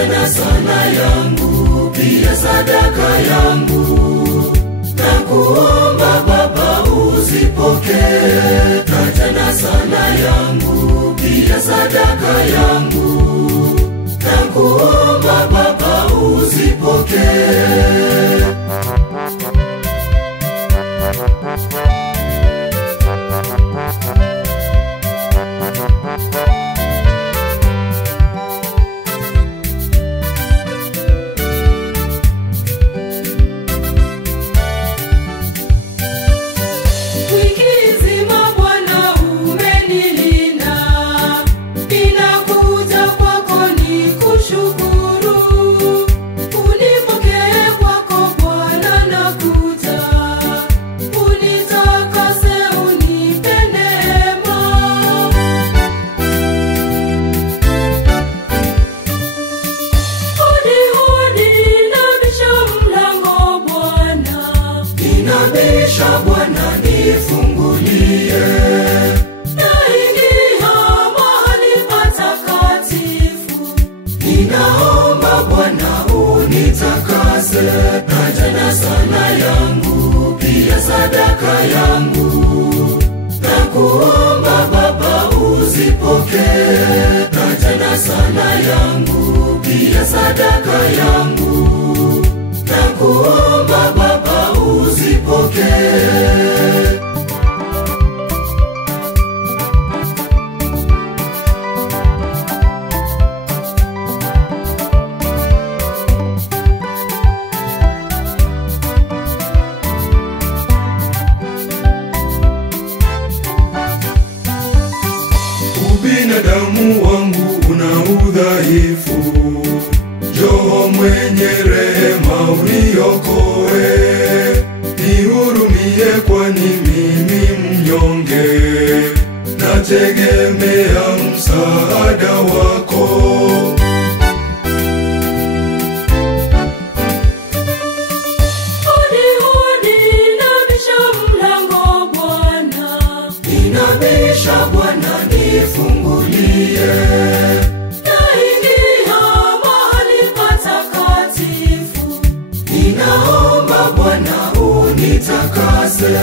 tena sana yangu, pia sadaka yangu. Nakuomba Baba uzipokee, tena sana yangu, pia sadaka yangu. Nakuomba Baba uzipokee. Bwana nifungulie, naingia mahali patakatifu. Ninaomba Bwana unitakase, tena sana yangu, pia sadaka yangu. Nakuomba Baba uzipokee, tena sana yangu, pia sadaka yangu. Nakuomba Baba uzipokee. Ubinadamu wangu una udhaifu, Njoo mwenye rehema uniokoe. Nihurumie kwani mimi mnyonge, nategemea msaada wako. Ninabisha Bwana nifungulie, naingia mahali patakatifu. Ninaomba Bwana unitakase,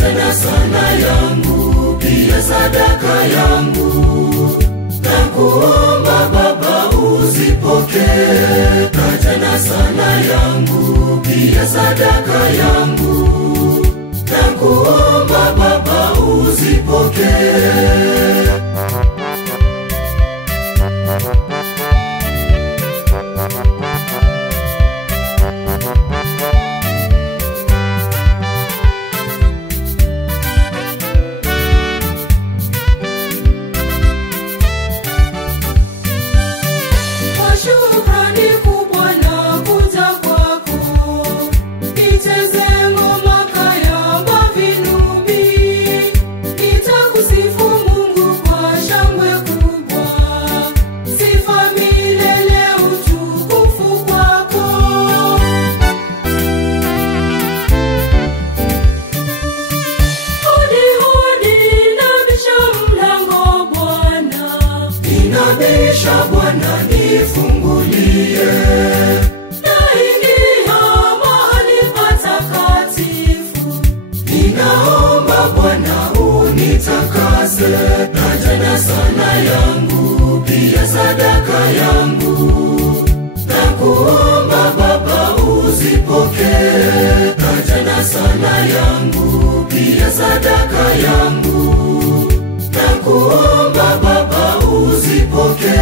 tena sana yangu, pia sadaka yangu. Nakuomba Baba uzipokee, tena sana yangu, pia sadaka yangu. Nakuomba Baba uzipokee. Ninabisha Bwana nifungulie, naingia mahali patakatifu. Ninaomba Bwana unitakase, tena sana yangu, pia sadaka yangu. Nakuomba Baba uzipokee, tena sana yangu, pia sadaka yangu. Nakuomba Baba uzipokee.